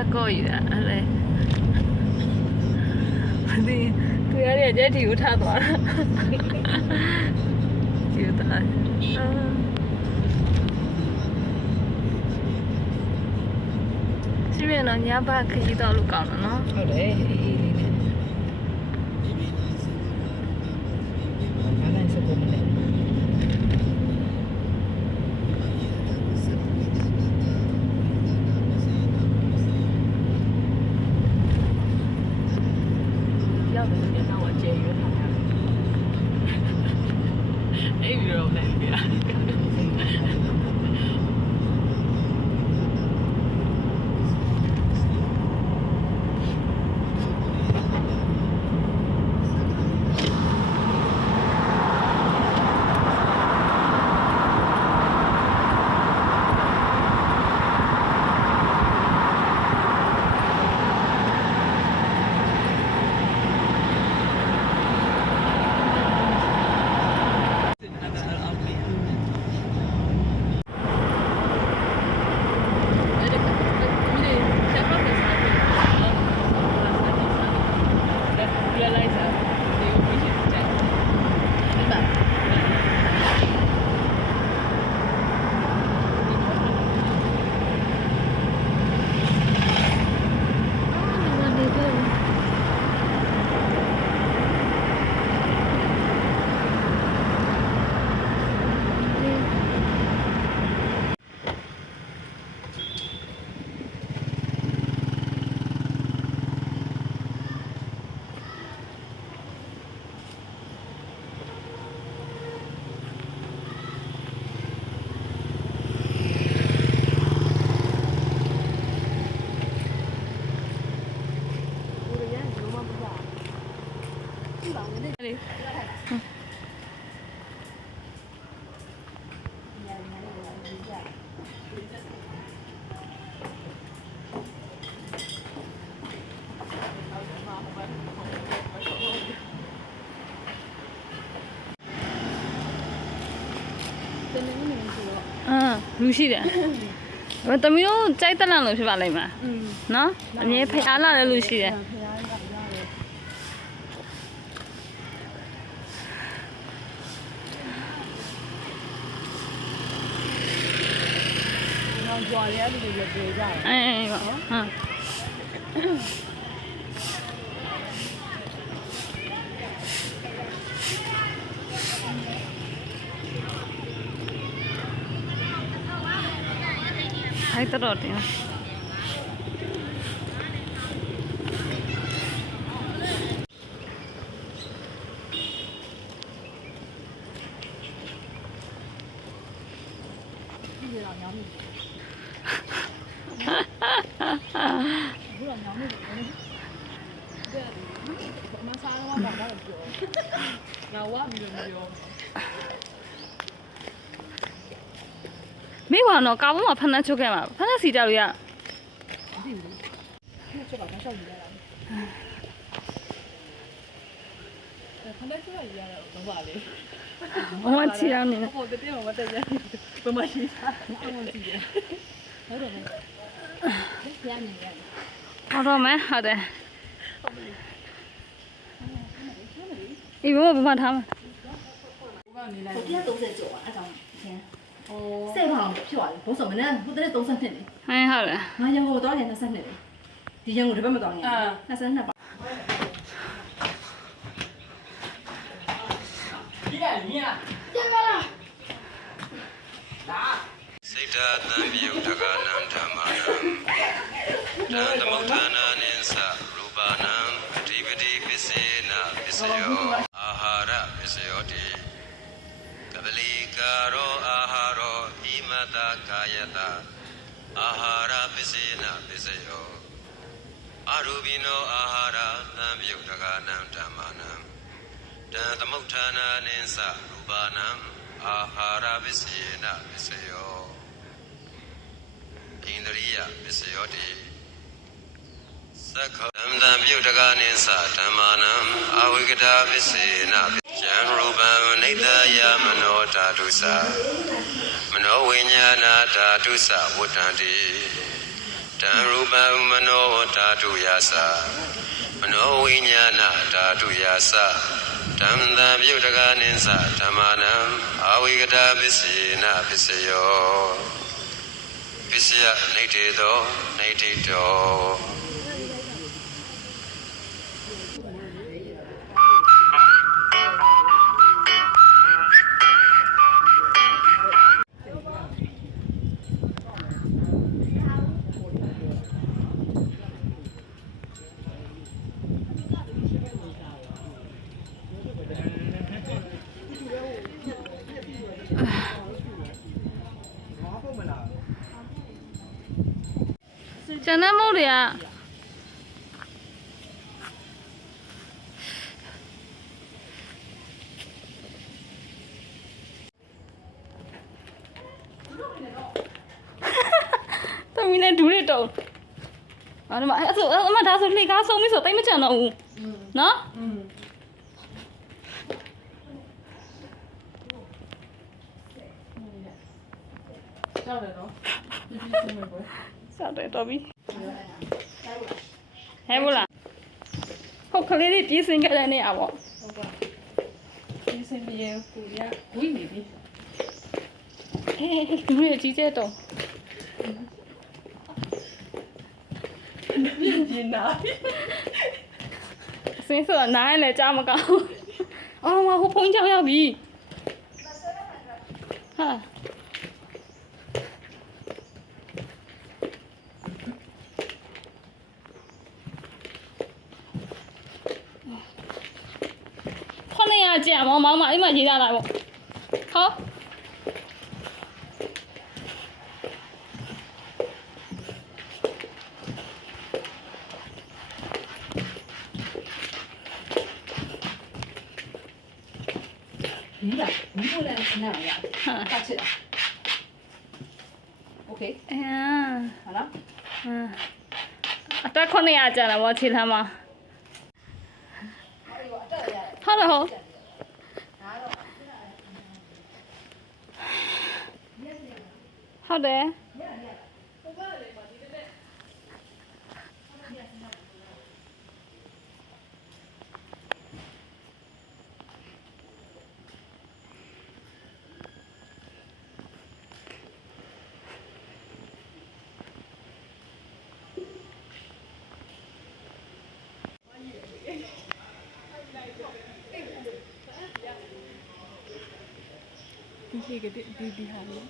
record ရအဲ့လေဒီသူရတဲ့ကြက်တီကိုထားသွားတာကျူတာစီးရင်တော့ညဘက်ခရီးတော့လို့ကောင်းတယ်နော်ဟုတ်တယ်အေးလေးနဲ့အားလည်းစကုန်တယ်ရောက်တယ်ပြန်တော့အကျယ်ရွယ်ထားတာအဲ့ဒီတော့လည်းပြလူရှိတယ်တမီးတို့ကြိုက်တလန့်လို့ဖြစ်ပါလိမ့်မယ်နော်အမြဲဖျားလာတဲ့လူရှိတယ်ကြွားရဲလူတွေပြေးကြတယ်အေးပါဟာအဲ့တော့တင်မိဘတော့ကားပေါ်မှာဖမ်းနှက်ချုပ်ခဲ့မှာဖမ်းနှက်စီကြလို့ရချက်ပါမဆောက်ရတာဖမ်းတဲ့ချက်ရရတော့ဘာလဲဘာမှချီရနေဟိုတည်းမှာမတက်ရဘူးဘာမှရှိတာဘာမှရှိရဟုတ်တယ်ဖျားနေရတယ်ဟုတ်တော့မယ်ဟုတ်တယ်အေးဘာမှထားမှာ我今天都在做啊，咱们天。哦。赛跑票啊，不什么呢？我在东山那里。哎，好了。哎呀，我多少年在山那里？之前我这边没多少年。那山那吧。你来你啊！这个了。စိတ်ဓာတ်တံပြုတကနံဓမ္မနံဓမ္မုဋ္ဌာနာနိသရူပနံအဓိပတိပစ္စေနပစ္စယောအာဟာရပစ္စယောတိကပလီကာရောအာဟာရောဣမတကာယတအာဟာရပစ္စေနပစ္စယောအာရူပိနောအာဟာရတံပြုတကနံဓမ္မနံသမုဋ္ဌာနာနိသရူပနံအာဟာရပစ္စေနပစ္စယောဣန္ဒရိယပစ္စယောတိသက္ခောဓမ္မံပြုတကနိသဓမ္မာနံအဝိကတာပစ္စေနယံရူပံနိတယမနောဓာတုသမနောဝိညာဏဓာတုဝဋ္ဌန္တိ တံရူပမနောဓာတုယာသမနောဝိညာဏဓာတုယာသဓမ္မံပြုတကနိသဓမ္မနံအာဝိကတာပစ္စေနပစ္စယောပစ္စယနိဋ္ဌေသောနိဋ္ဌိတော ကျန်တဲ့မုတ်တွေကတမီးနဲ့ဒူးရတော့အဲ့ဒါမှအဲ့ဆိုအမဒါဆိုလေကားဆုံးပြီဆိုတိတ်မချန်တော့ဘူးနော်ကြောက်တယ်နော်ဒီစမယ်ကွယ် စားတယ်တော့ပြီဟဲ့ဘူးလားဟုတ်ကလေးလေးပြေးစင်ခဲ့တဲ့နေရာပေါ့ ဟုတ်ပါဒီစင်ပြေကိုရဝိနေပြီ ဟဲ့ဒူးရကြီးကျတော့ ပြင်းနာ စင်းဆိုတာနားရလဲကြားမကောင်းအော်မဟိုဖုန်းကြောက်ရောက်ပြီဟာ900ကျန်မောင်မောင်မအဲ့မှာရေးထားတာပေါ့ဟော你呀，你不能那样呀，大吃了。OK， အဲ 好了。 အတက်900ကျန်တာပေါ့ခြေလှမ်းမှာဟုတ်တယ်ဟုတ်ဟုတ်တယ်ဒီကဒီဟာလေး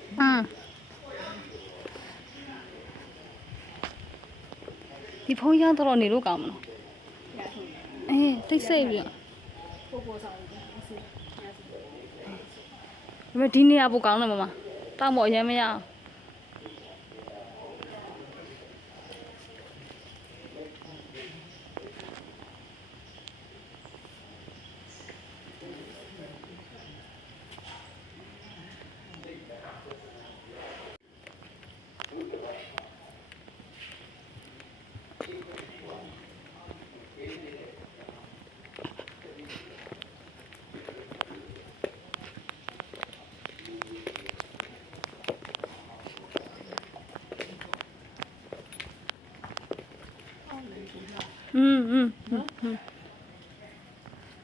ဒီဖုန်းရတော့နေလို့ကောင်းမလားအေးတိတ်ဆိတ်ပြီးတော့ဒါပေမဲ့ဒီနေရာပိုကောင်းတယ်မမတောက်မော်အရင်မရအောင်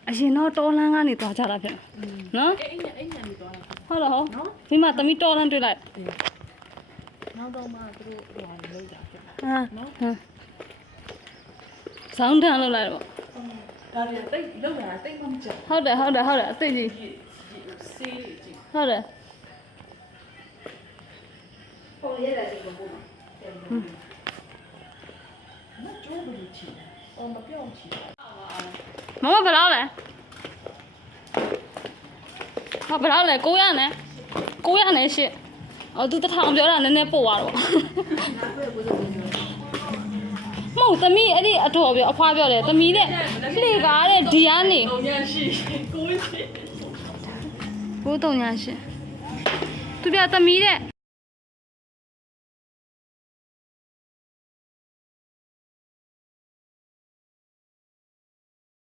အရင်တော့တော်လန်းကနေသွားကြတာဖြစ်နော် အဲ့ညနေတော့ ဟုတ်တော့ဟုတ်ဒီမှာသမီးတော်လန်းတွေ့လိုက် နောက်တော့မှသူတို့ဟိုဟာလောက်တာဖြစ် ဟမ်ဇောင်းတန်းလောက်လိုက်တော့ ဒါတွေတိတ်လောက်တာတိတ်မှမချက် ဟုတ်တယ်ဟုတ်တယ်ဟုတ်တယ်အသိကြီး ဆေးလေးကြည့် ဟုတ်တယ် 后来来这个不嘛？ မကျိုးဘူးချီအော်မပြောင်းချီ မမဘယ်လောက်လဲဟာဘယ်လောက်လဲ900နဲ့900နဲ့ရှစ်အော်သူ1000ပြောတာနည်းနည်းပို့သွားတော့မဟုတ်သမီးအဲ့ဒီအတော်ပြောအဖွားပြောတယ်သမီးတဲ့လှေကားတဲ့ဒီကနေ ပုံညာရှိကိုရှိ 9308သူပြသမီးတဲ့